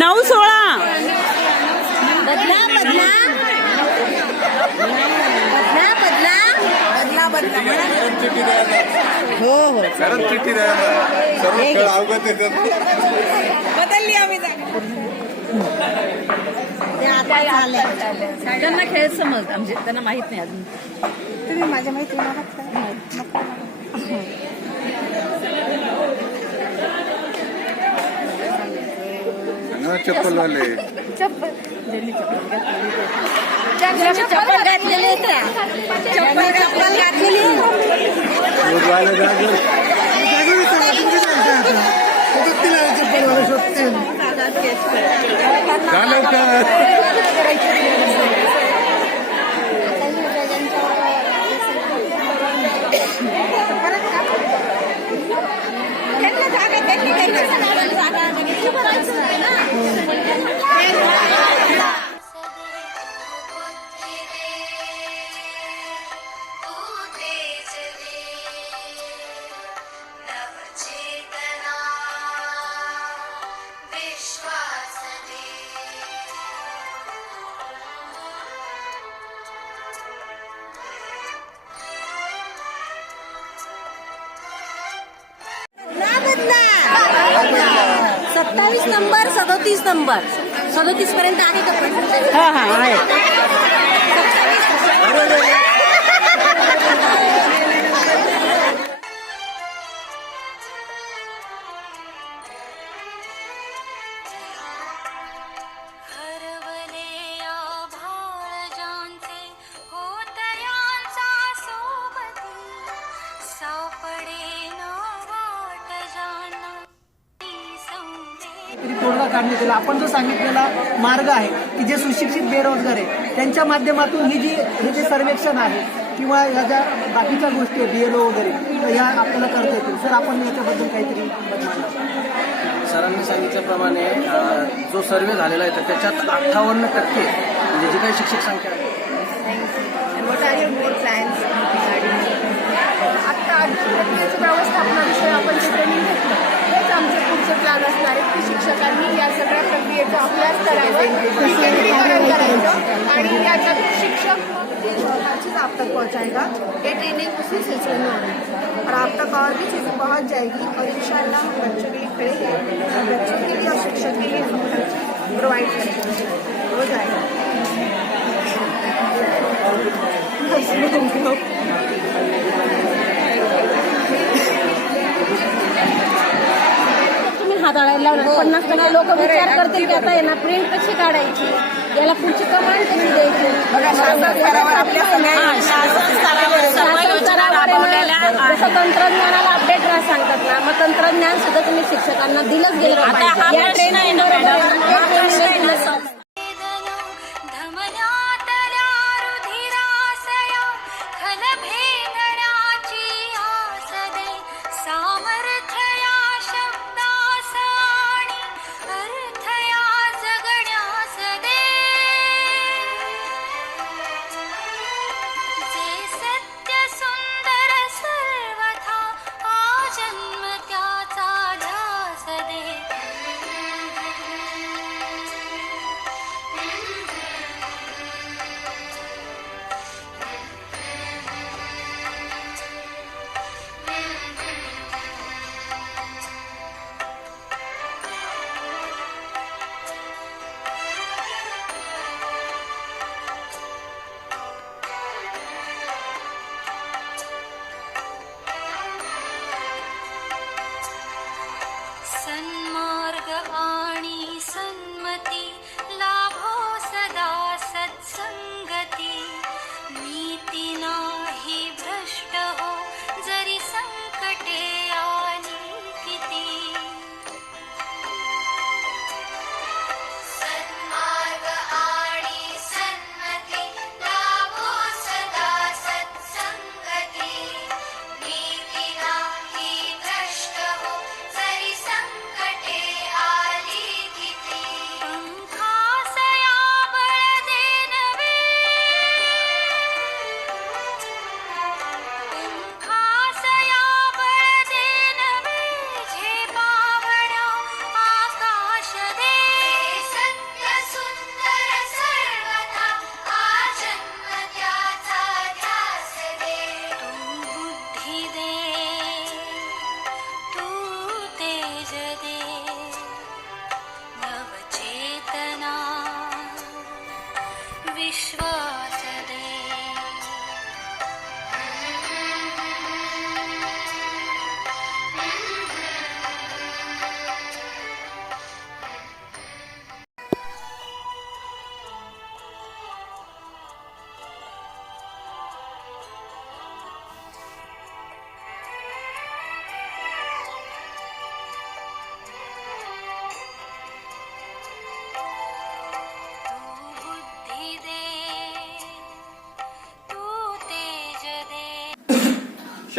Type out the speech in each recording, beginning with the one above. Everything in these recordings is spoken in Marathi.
9-16 बदला बदला बदला बदला बदला बदला हो हो खरंच चिठ्ठी द्यायला सर्व खेळ अवगत येतात. बदलली आम्ही आता झाले त्यांना खेळ समज म्हणजे त्यांना माहित नाही अजून. तुम्ही माझ्या मैत्रिणीला चप्पल वाले चप्पल घातलेली चप्पल घातलेली सत्तावीस नंबर 37 नंबर 37 पर्यंत आहे का? हा हा आहे. तोडगा काढण्यात येईल. आपण जो सांगितलेला मार्ग आहे की जे सुशिक्षित बेरोजगार आहे त्यांच्या माध्यमातून हे जे सर्वेक्षण आहे किंवा या ज्या बाकीच्या गोष्टी आहे BLO वगैरे तर या आपल्याला करता येतील. सर आपण याच्याबद्दल काहीतरी सरांनी सांगितल्याप्रमाणे जो सर्वे झालेला आहे तर त्याच्यात 58% म्हणजे जी काही शिक्षक संख्या आहे. आता व्यवस्थापनाविषयी आपण जे ट्रेनिंग घेतलं हेच आमचे पुढचे प्लॅन असणार आहे की शिक्षकांनी या सगळ्या प्रक्रियेचा अभ्यास करायचा विकेंद्रीकरण करायचं आणि याच्यात शिक्षक हर चीज़ आप तक पहुँचाएगा. ये ट्रेनिंग उसी सिलसिले में होगी और आप तक और भी चीज़ें पहुँच जाएगी और इंशाल्लाह हम बच्चों के लिए खड़े हैं और बच्चों के लिए और शिक्षक के लिए हम प्रोवाइड करेंगे. हो जाएगा. तुम्ही हाताळायला लावणार 50% लोक विचार करतील की आता आहे ना प्रिंट कशी काढायची याला पुढची कमांड कशी द्यायची. जसं तंत्रज्ञानाला अपडेट राहा सांगतात ना मग तंत्रज्ञान सुद्धा तुम्ही शिक्षकांना दिलंच गेलं पाहिजे. या ट्रेनिंग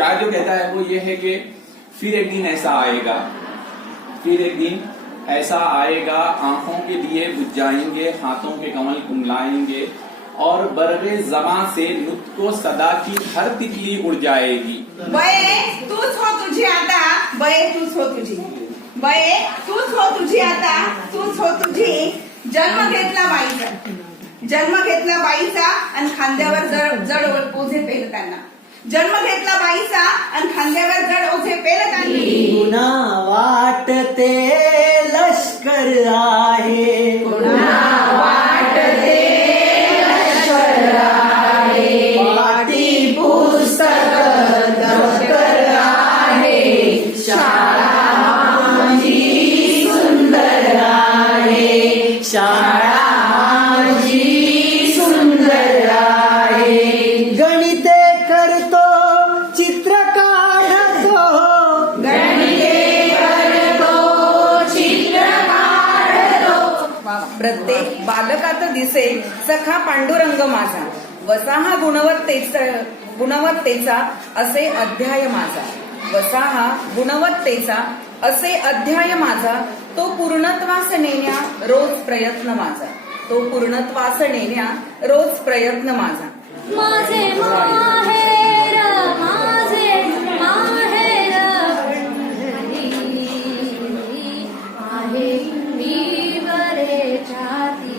शायर जो कहता है वो ये है कि फिर एक दिन ऐसा आएगा, फिर एक दिन ऐसा आएगा, आंखों के लिए बुझ जाएंगे, हाथों के कमल कुमलाएंगे और बरगे जमा से नुत को सदा की हर तितली उड़ जाएगी। बये तूच हो तुझी आता, बये तूच हो तुझी, बये तूच हो तुझी आता, तूच हो तुझी. जन्म घेतला बाईचा, जन्म घेतला बाईचा आणि खांद्यावर जड ओझे पेलताना. जन्म घेतला बाईचा आणि खांद्यावर जड ओझे पेलताना. पुन्हा वाटते लष्कर आहे, पाटी पुस्तक दफ्तर आहे, शाळा माझी सुंदर आहे, शाळा माझी सुंदर आहे. गणिते करतो, चित्र काढतो, प्रत्येक बालकात दिसे सखा पांडुरंग माझा. वसा हा गुणवत्तेचा असे अध्याय माझा. वसा हा गुणवत्तेचा असे अध्याय माझा. तो पूर्णत्वास नेण्या रोज प्रयत्न माझा. तो पूर्णत्वास नेण्या रोज प्रयत्न माझा. माझे माहेर, माझे माहेर आहे मी बरे छाती.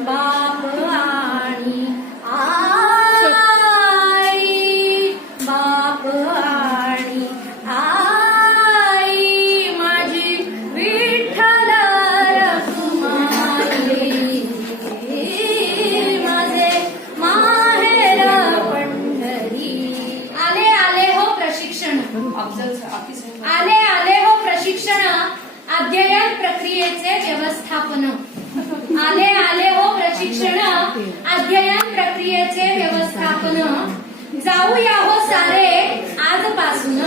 बाप आणि आई, बाप आणि आई माझी विठ्ठल रखुमाई. माझे माहेर पंढरी. आले आले हो प्रशिक्षण, आले आले हो प्रशिक्षण, अध्ययन प्रक्रियेचे व्यवस्थापन. आले आले हो प्रशिक्षण, अध्ययन प्रक्रियेचे व्यवस्थापन. जाऊया हो सारे आजपासून.